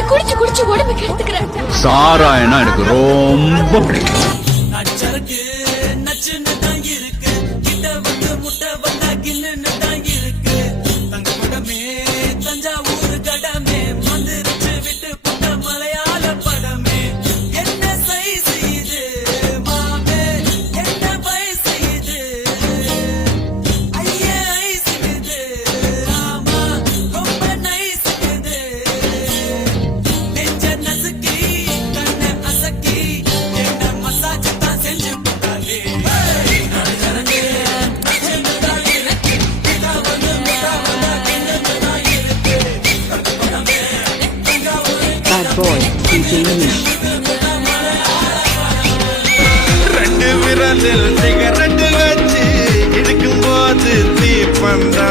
இப்படி குடிச்சு குடிச்சு உடம்பு கெடுத்துக்கிறேன். சாராயனா எனக்கு ரொம்ப பிடிக்கும். ரெண்டு விரலில் சிகரெட்டு வச்சு இழுக்கும் போது தீப்பந்தா